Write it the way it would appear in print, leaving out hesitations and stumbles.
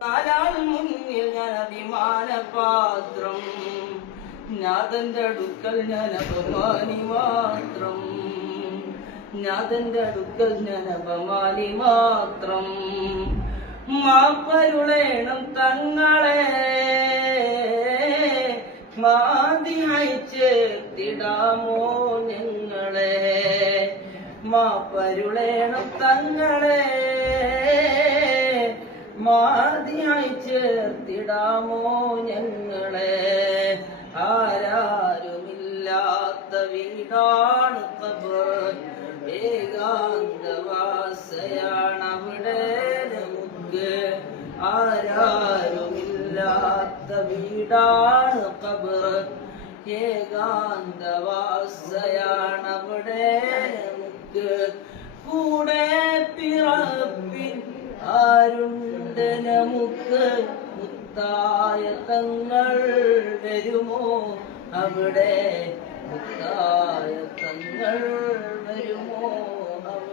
നാലാൾ മുന്നിൽ ഞാൻ അഭിമാനപാത്രം, നാഥന്റെ അടുക്കൽ ഞാൻ അപമാനി മാത്രം, നാഥന്റെ അടുക്കൽ ഞാൻ അപമാനി മാത്രം. മാപ്പരുളേണം തങ്ങളെ, മാതിയായി ചേർത്തിടാമോ ഞങ്ങളെ, മാപ്പരുളേണം തങ്ങളെ, മാതിയായി ചേർത്തിടാമോ ഞങ്ങളെ. ആരാരുമില്ലാത്ത വീടാണ് ഖബർ, ഏകാന്തവാസയാണവിടെ നമുക്ക്. ആരാരുമില്ലാത്ത വീടാണ് ഖബർ, ഏകാന്തവാസയാണവിടെ നമുക്ക്. കൂടെ പിറപ്പിൻ ആരുണ്ട് നമുക്ക്, മുത്തായ തങ്ങൾ വരുമോ അവിടെ, മുത്തായ